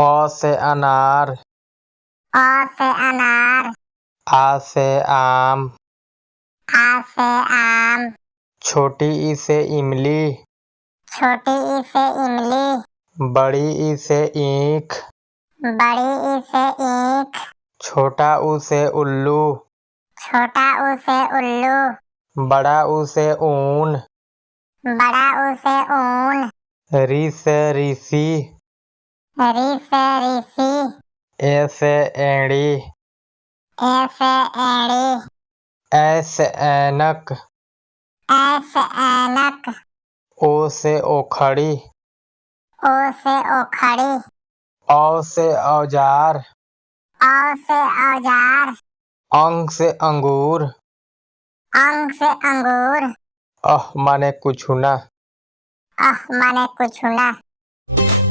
अ से अनार, अ से अनार, आ से आम, आ से आम, छोटी ई से इमली, छोटी ई से इमली, बड़ी ई से ईख, बड़ी ई से ईख, छोटा ऊ से उल्लू, छोटा ऊ से उल्लू, बड़ा ऊ से ऊन, बड़ा ऊ से ऊन, री से ऋषि, री से ऋषि, ए से एड़ी, ए से एड़ी, ऐ से ऐनक, ऐ से ऐनक, ओ से ओखड़ी, ओ से ओखड़ी, औ से औजार, औ से औजार, अंग से अंगूर, अंग से अंगूर, माने कुछ ना। माने कुछ ना।